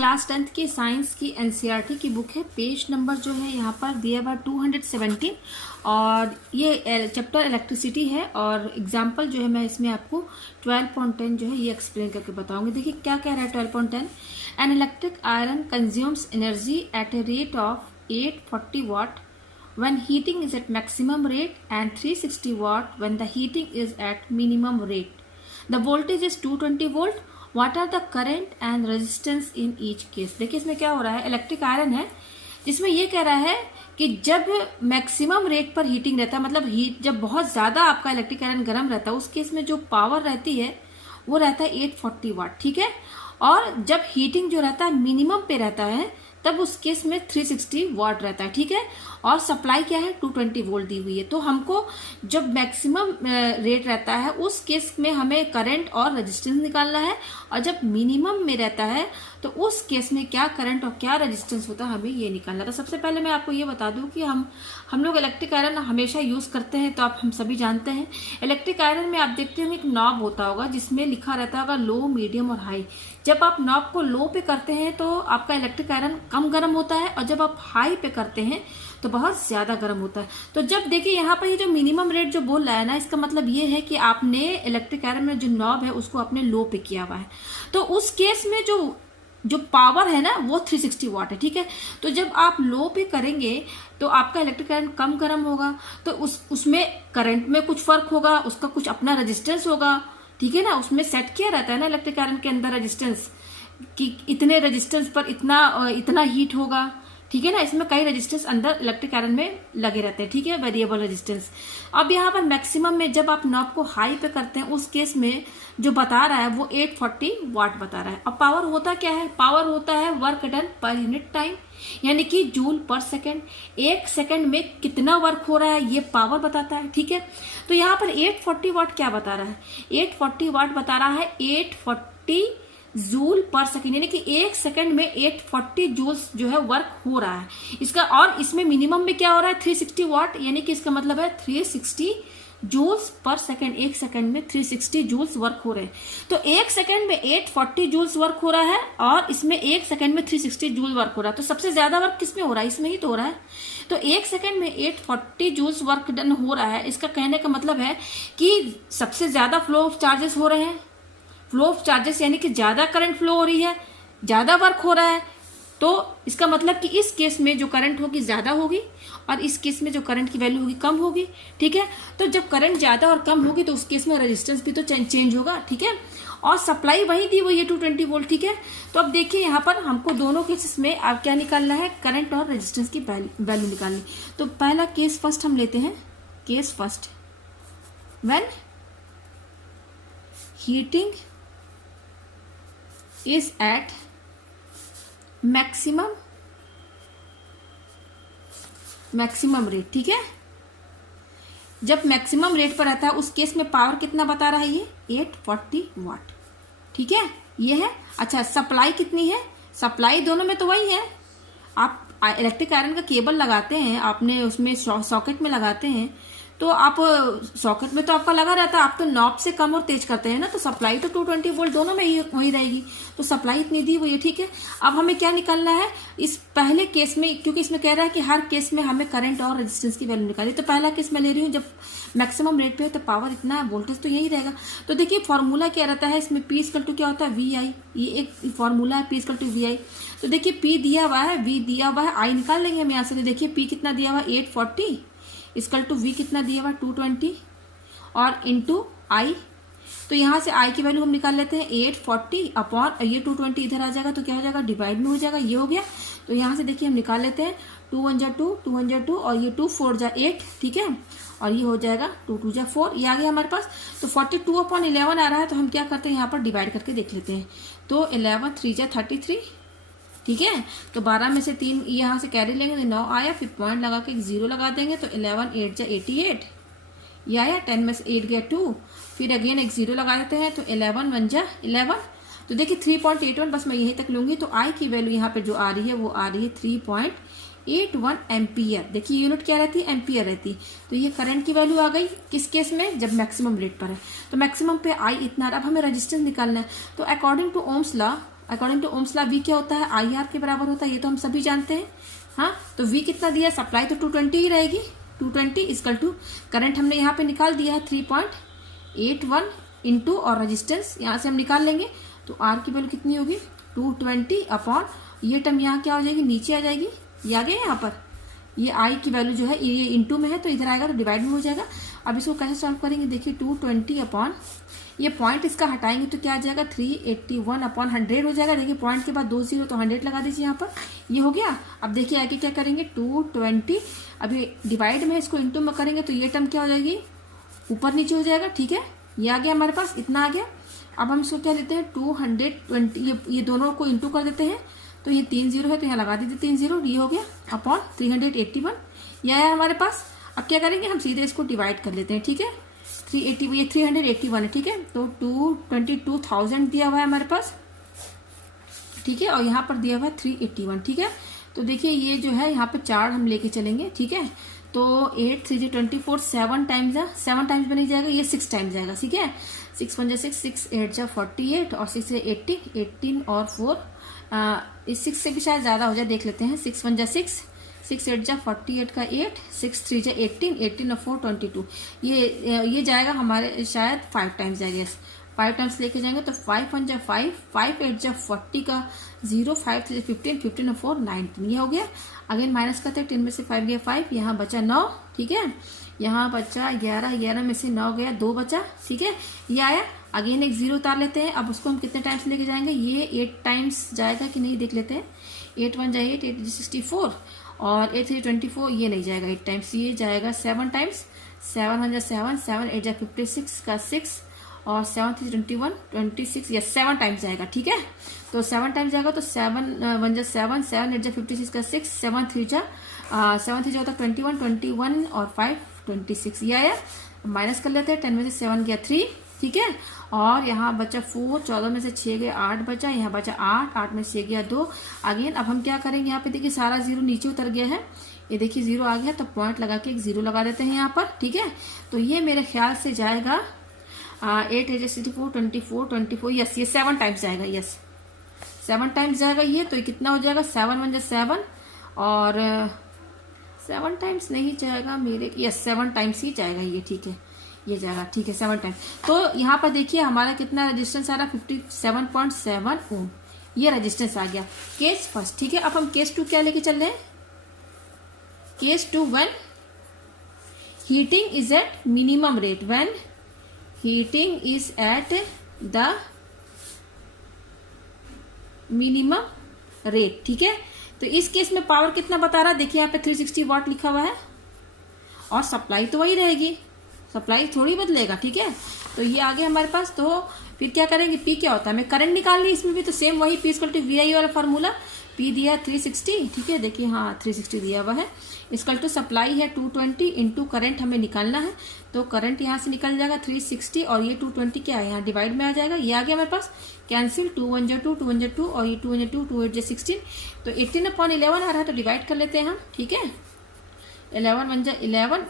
Class 10th की science की NCERT की बुक है। पेज नंबर जो है यहाँ पर दिया हुआ 217 और ये चैप्टर इलेक्ट्रिसिटी है। और एग्जाम्पल जो है मैं इसमें आपको 12.10 जो है ये एक्सप्लेन करके बताऊंगी। देखिए क्या कह रहा है 12.10। An electric iron consumes energy at a rate of 840 watt when heating is at maximum rate and 360 watt when the heating is at minimum rate. The voltage is 220 volt. What are the current and resistance in each case? देखिए इसमें क्या हो रहा है, electric iron है जिसमें ये कह रहा है कि जब मैक्सिमम रेट पर हीटिंग रहता है, मतलब हीट जब बहुत ज्यादा आपका इलेक्ट्रिक आयरन गर्म रहता है, उस केस में जो पावर रहती है वो रहता है 840 वाट, ठीक है। और जब हीटिंग जो रहता है मिनिमम पे रहता है तब उस केस में 360 वाट रहता है, ठीक है। और सप्लाई क्या है 220 वोल्ट दी हुई है। तो हमको जब मैक्सिमम रेट रहता है उस केस में हमें करंट और रेजिस्टेंस निकालना है, और जब मिनिमम में रहता है तो उस केस में क्या करंट और क्या रेजिस्टेंस होता है हमें ये निकालना। तो सबसे पहले मैं आपको ये बता दूं कि हम लोग इलेक्ट्रिक आयरन हमेशा यूज करते हैं, तो आप हम सभी जानते हैं इलेक्ट्रिक आयरन में आप देखते होंगे एक नॉब होता होगा जिसमें लिखा रहता होगा लो, मीडियम और हाई। जब आप नॉब को लो पे करते हैं तो आपका इलेक्ट्रिक आयरन कम गर्म होता है, और जब आप हाई पे करते हैं तो बहुत ज्यादा गर्म होता है। तो जब देखिए यहाँ पर ये जो मिनिमम रेट जो बोल रहा है ना, इसका मतलब ये है कि आपने इलेक्ट्रिक आयरन में जो नॉब है उसको आपने लो पे किया हुआ है। तो उस केस में जो पावर है ना वो 360 वाट है, ठीक है। तो जब आप लो पे करेंगे तो आपका इलेक्ट्रिक आयरन कम गर्म होगा, तो उसमें करंट में कुछ फर्क होगा, उसका कुछ अपना रेजिस्टेंस होगा, ठीक है ना। उसमें सेट किया रहता है ना इलेक्ट्रिक आयरन के अंदर रेजिस्टेंस कि इतने रेजिस्टेंस पर इतना हीट होगा, ठीक है ना। इसमें कई रेजिस्टेंस अंदर इलेक्ट्रिक आयरन में लगे रहते हैं, ठीक है, वेरिएबल रेजिस्टेंस। अब यहाँ पर मैक्सिमम में जब आप नॉब को हाई पे करते हैं उस केस में जो बता रहा है वो 840 वाट बता रहा है। अब पावर होता क्या है, पावर होता है work done per unit time, यानी कि जूल पर सेकेंड। एक सेकेंड में कितना वर्क हो रहा है ये पावर बताता है, ठीक है। तो यहाँ पर 840 वाट क्या बता रहा है, 840 वाट बता रहा है 840 जूल पर सेकेंड, यानी कि एक सेकेंड में 840 जूल्स जो है वर्क हो रहा है इसका। और इसमें मिनिमम में क्या हो रहा है 360 वाट, यानी कि इसका मतलब है 360 जूल्स पर सेकेंड। एक सेकेंड में 360 जूल्स वर्क हो रहे हैं। तो एक सेकेंड में 840 जूल्स वर्क हो रहा है और इसमें एक सेकेंड में 360 जूल वर्क हो रहा है। तो सबसे ज्यादा वर्क किसमें हो रहा है, इसमें ही तो हो रहा है। तो एक सेकेंड में 840 जूल्स वर्क डन हो रहा है, इसका कहने का मतलब है कि सबसे ज्यादा फ्लो ऑफ चार्जेस हो रहे हैं। फ्लो ऑफ चार्जेस यानी कि ज्यादा करंट फ्लो हो रही है, ज्यादा वर्क हो रहा है। तो इसका मतलब कि इस केस में जो करंट होगी ज्यादा होगी और इस केस में जो करंट की वैल्यू होगी कम होगी, ठीक है। तो जब करंट ज्यादा और कम होगी तो उस केस में रेजिस्टेंस भी तो चेंज होगा, ठीक है। और सप्लाई वही दी वो ये 220 वोल्ट, ठीक है। तो अब देखिए यहाँ पर हमको दोनों केसेस में अब क्या निकालना है, करंट और रेजिस्टेंस की वैल्यू निकालनी। तो पहला केस फर्स्ट हम लेते हैं, case first when heating is at maximum rate, ठीक है। जब मैक्सिमम रेट पर रहता है उस केस में पावर कितना बता रहा है ये 840 वाट, ठीक है, ये है। अच्छा सप्लाई कितनी है, सप्लाई दोनों में तो वही है। आप इलेक्ट्रिक आयरन का केबल लगाते हैं, आपने उसमें सॉकेट में लगाते हैं, तो आप सॉकेट में तो आपका लगा रहता है, आप तो नॉब से कम और तेज करते हैं ना, तो सप्लाई तो 220 वोल्ट दोनों में ही वही रहेगी। तो सप्लाई इतनी दी हुई है, ठीक है। अब हमें क्या निकालना है इस पहले केस में, क्योंकि इसमें कह रहा है कि हर केस में हमें करंट और रेजिस्टेंस की वैल्यू निकाली। तो पहला केस मैं ले रही हूँ जब मैक्सिमम रेट पे है तो पावर इतना, वोल्टेज तो यही रहेगा। तो देखिए फॉर्मूला क्या रहता है इसमें, P इक्वल टू क्या होता है VI, ये एक फॉर्मूला है P इक्वल टू VI। तो देखिए P दिया हुआ है, V दिया हुआ है, I निकाल लेंगे हम यहाँ से। तो देखिए P कितना दिया हुआ है 840 इक्वल टू V कितना दिया हुआ 220 और इंटू I। तो यहाँ से I की वैल्यू हम निकाल लेते हैं 840 अपॉन ये 220 इधर आ जाएगा तो क्या हो जाएगा डिवाइड में हो जाएगा, ये हो गया। तो यहाँ से देखिए हम निकाल लेते हैं 2 1 जा 2, 2 1 जा 2 और ये 2 4 जा 8, ठीक है। और ये हो जाएगा 2 2 जा 4, ये आ गया हमारे पास। तो 42 अपॉन 11 आ रहा है, तो हम क्या करते हैं यहाँ पर डिवाइड करके देख लेते हैं। तो 11 3 जा 33, ठीक है। तो 12 में से 3 यहाँ से कैरी लेंगे तो 9 आया, फिर पॉइंट लगा के 0 लगा देंगे तो 11 8 जा 88, ये आया। 10 में से 8 गया 2, फिर अगेन एक 0 लगा देते हैं तो 11 1 जा 11। तो देखिए 3.81 बस मैं यहीं तक लूंगी। तो आई की वैल्यू यहाँ पे जो आ रही है वो आ रही है 3.81 एम्पियर। देखिए यूनिट क्या रहती है, एम्पियर रहती। तो ये करंट की वैल्यू आ गई किस केस में, जब मैक्सिमम रेट पर है। तो मैक्सिमम पे आई इतना। अब हमें रेजिस्टेंस निकालना है। तो according to Ohm's law according to Ohm's law we क्या होता है, आई आर के बराबर होता है, ये तो हम सभी जानते हैं। हाँ, तो वी कितना दिया, सप्लाई तो 220 ही रहेगी, 220 इक्वल टू करंट हमने यहाँ पे निकाल दिया है 3.81 इंटू और रजिस्टेंस यहाँ से हम निकाल लेंगे, तो आर की वैल्यू कितनी होगी 220 अपॉन ये टर्म यहाँ क्या हो जाएगी, नीचे आ जाएगी, ये आ गया यहाँ पर, ये आई की वैल्यू जो है ये इंटू में है तो इधर आएगा तो डिवाइड में हो जाएगा। अब इसको कैसे सॉल्व करेंगे, देखिए 220 अपॉन ये पॉइंट इसका हटाएंगे तो क्या आ जाएगा 381 अपॉन 100 हो जाएगा। देखिए पॉइंट के बाद 2 0 तो 100 लगा दीजिए यहाँ पर, ये हो गया। अब देखिए आगे क्या करेंगे 220, अभी डिवाइड में इसको इंटू में करेंगे तो ये टर्म क्या हो जाएगी, ऊपर नीचे हो जाएगा, ठीक है, ये आ गया हमारे पास, इतना आ गया। अब हम इसको क्या लेते हैं 220, ये दोनों को इंटू कर देते हैं तो ये 3 0 है तो यहाँ लगा दीजिए 3 0, ये हो गया अपॉन 381, यह आया हमारे पास। अब क्या करेंगे हम सीधे इसको डिवाइड कर लेते हैं, ठीक है, 380 ये 381 है, ठीक है, तो 222,000 दिया हुआ है हमारे पास, ठीक है, और यहाँ पर दिया हुआ है 381, ठीक है। तो देखिए ये जो है यहाँ पे 4 हम लेके चलेंगे, ठीक है, तो 8 3 24 7 टाइम्स बनी जाएगा, ये 6 टाइम्स जाएगा, ठीक है, 6 1 6 6 8 48 और 6 18 और 4 इस 6 से भी शायद ज्यादा हो जाए, देख लेते हैं, 6 1 6 6 8 48 का 8 6 3 18 और 4 22, ये जाएगा हमारे शायद 5 टाइम्स जाएगा, 5 टाइम्स लेके जाएंगे तो 5 1 5 5 8 40 का 0 5 3 15 15 और 4 19, ये हो गया। अगेन माइनस करते हैं, 10 में से 5 गया 5, यहाँ बचा 9, ठीक है, यहाँ बचा 11, 11 में से 9 गया 2 बचा, ठीक है, ये आया। अगेन एक 0 उतार लेते हैं, अब उसको हम कितने टाइम्स लेके जाएंगे, ये 8 टाइम्स जाएगा कि नहीं देख लेते हैं, 8 1 जाए 8 8 64 और 8 3 24, ये नहीं जाएगा 8 टाइम्स, ये जाएगा 7 टाइम्स, 7 1 7 7 8 56 का 6 और 7 3 21 26, या 7 टाइम्स जाएगा, ठीक है, तो 7 टाइम्स जाएगा तो 7 1 7 7 8 56 का 6 7 3 होता 21 और 5 26, ये आया। माइनस कर लेते हैं, 10 में से 7 गया 3, ठीक है, और यहाँ बचा 4, 14 में से 6 गया 8 बचा, यहाँ बचा 8, 8 में से 6 गया 2। अगेन अब हम क्या करेंगे, यहाँ पे देखिए सारा 0 नीचे उतर गया है, ये देखिए 0 आ गया, तो पॉइंट लगा के एक 0 लगा देते हैं यहाँ पर, ठीक है, तो ये मेरे ख्याल से जाएगा 8 64 24 24, यस, ये 7 टाइम्स जाएगा, यस 7 टाइम्स जाएगा ये, तो कितना हो जाएगा 7 1 7 और 7 टाइम्स नहीं जाएगा मेरे, यस 7 टाइम्स ही जाएगा ये, ठीक है, ये जाएगा, ठीक है 7 टाइम्स। तो यहाँ पर देखिए हमारा कितना रेजिस्टेंस आ रहा है 57.7 ओम, ये रेजिस्टेंस आ गया केस फर्स्ट, ठीक है। अब हम केस 2 क्या लेके चल रहे हैं, case 2 when heating is at minimum rate, when heating is at the minimum rate, ठीक है। तो इस केस में पावर कितना बता रहा है, देखिए यहाँ पे 360 वाट लिखा हुआ है और सप्लाई तो वही रहेगी, सप्लाई थोड़ी बदलेगा, ठीक है, तो ये आ गया हमारे पास। तो फिर क्या करेंगे, पी क्या होता है, हमें करंट निकालनी है इसमें भी, तो सेम वही पी इक्वल टू वी आई वाला फार्मूला, पी दिया 360, ठीक है, देखिए हाँ 360 दिया हुआ है, इक्वल टू सप्लाई है 220 इंटू करंट हमें निकालना है, तो करंट यहाँ से निकल जाएगा 360 और ये 220 क्या है यहाँ डिवाइड में आ जाएगा, ये आ गया हमारे पास, कैंसिल 2 1 2 2 1 2 और ये 2 1 2 2 8 16, तो 18/11 आ रहा है, तो डिवाइड कर लेते हैं हम, ठीक है, 11 1 11,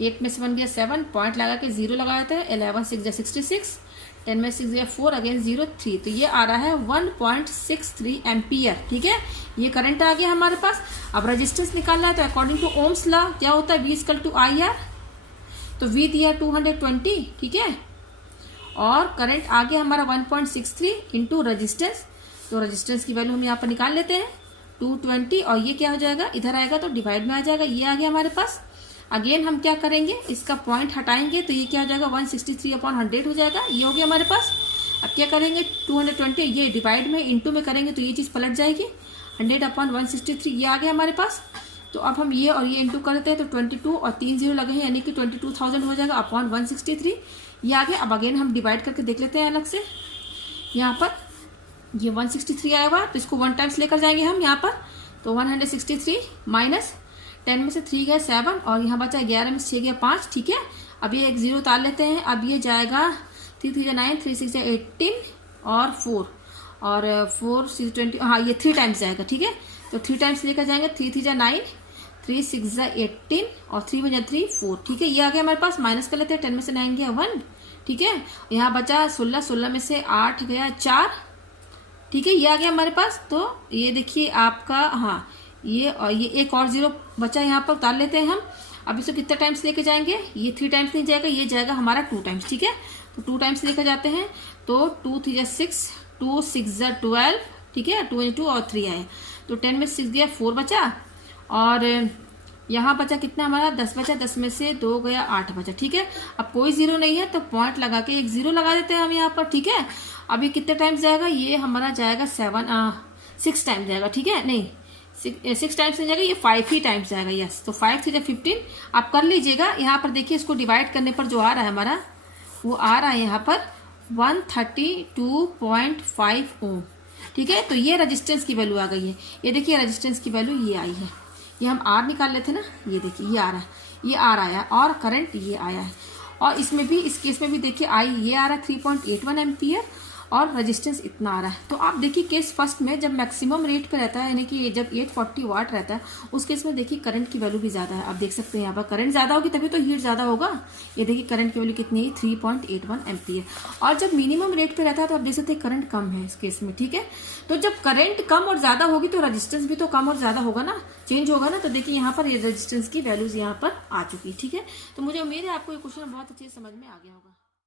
8 में से 1 गया 7, पॉइंट लगा के 0 लगा देते हैं, 11 6 66, 10 में 6 गया 4, अगेन 0 3, तो ये आ रहा है 1.63 एम्पियर, ठीक है, ये करंट आ गया हमारे पास। अब रेजिस्टेंस निकालना है, तो अकॉर्डिंग टू ओम्स लॉ क्या होता है, V इक्वल टू IR, तो V दिया 220, ठीक है, और करंट आ गया हमारा 1.63 इंटू रजिस्टेंस, तो रजिस्टेंस की वैल्यू हम यहाँ पर निकाल लेते हैं 220 और ये क्या हो जाएगा, इधर आएगा तो डिवाइड में आ जाएगा, ये आ गया हमारे पास। अगेन हम क्या करेंगे, इसका पॉइंट हटाएंगे तो ये क्या हो जाएगा 163/100 हो जाएगा, ये हो गया हमारे पास। अब क्या करेंगे 220, ये डिवाइड में इंटू में करेंगे तो ये चीज़ पलट जाएगी, 100/163, ये आ गया हमारे पास। तो अब हम ये और ये इंटू करते हैं तो 22 और 3 0 लगे हैं, यानी कि 22,000 हो जाएगा अपॉन 163, ये आ गया। अब अगेन हम डिवाइड करके देख लेते हैं अलग से, यहाँ पर ये 163 आया हुआ है, तो इसको 1 टाइम्स लेकर जाएंगे हम यहाँ पर, तो 163 माइनस 10 में से 3 गया 7 और यहाँ बचा 11 में से 6 गया 5, ठीक है। अब ये एक 0 उतार लेते हैं, अब ये जाएगा 3 3 9 3 6 18 और 4 और 4 6 20, हाँ ये 3 टाइम्स जाएगा, ठीक है, तो 3 टाइम्स लेकर जाएंगे, 3 3 9 3 6 18 और 3 1 3 4, ठीक है, ये आ गया हमारे पास। माइनस कर लेते हैं, 10 में से 9 गया 1, ठीक है, यहाँ बचा 16 में से 8 गया 4, ठीक है, ये आ गया हमारे पास। तो ये देखिए आपका, हाँ ये और ये एक और जीरो बचा, यहाँ पर उतार लेते हैं हम। अब इसको कितने टाइम्स लेके जाएंगे, ये 3 टाइम्स नहीं जाएगा, ये जाएगा हमारा 2 टाइम्स। ठीक है, तो 2 टाइम्स लेकर जाते हैं। तो 2 3 6, 2 6 12, ठीक है, 2 2 और 3 आए, तो 10 में 6 गया, 4 बचा। और यहाँ बचा कितना हमारा, 10 बचा, 10 में से 2 गया, 8 बचा। ठीक है, अब कोई जीरो नहीं है तो पॉइंट लगा के एक जीरो लगा देते हैं हम यहाँ पर। ठीक है, अब ये कितने टाइम्स जाएगा, ये हमारा जाएगा 6 टाइम्स जाएगा। ठीक है, नहीं 6 टाइम्स नहीं जाएगा, ये 5 ही टाइम्स जाएगा। यस, तो 5 3 15 आप कर लीजिएगा। यहाँ पर देखिए इसको डिवाइड करने पर जो आ रहा है हमारा, वो आ रहा है यहाँ पर 132.5 ओम। ठीक है, तो ये रेजिस्टेंस की वैल्यू आ गई है। ये देखिए रेजिस्टेंस की वैल्यू ये आई है। ये हम आर निकाल लेते ना, ये देखिए ये आ रहा है, ये आर आया और करंट ये आया है। और इसमें भी, इस केस में भी देखिए आई ये आ रहा है 3.81 एम्पियर और रेजिस्टेंस इतना आ रहा है। तो आप देखिए केस फर्स्ट में जब मैक्सिमम रेट पे रहता है, यानी कि जब 840 वाट रहता है, उस केस में देखिए करंट की वैल्यू भी ज़्यादा है। आप देख सकते हैं यहाँ पर करंट ज़्यादा होगी तभी तो हीट ज़्यादा होगा। ये देखिए करंट की वैल्यू कितनी है, 3.81 एम्पियर। और जब मिनिमम रेट पे रहता है तो आप देख सकते हैं करंट कम है इस केस में। ठीक है, तो जब करंट कम और ज़्यादा होगी तो रजिस्टेंस भी तो कम और ज़्यादा होगा ना, चेंज होगा ना। तो देखिए यहाँ पर ये रजिस्टेंस की वैल्यूज यहाँ पर आ चुकी है। ठीक है, तो मुझे उम्मीद है आपको ये क्वेश्चन बहुत अच्छे से समझ में आ गया होगा।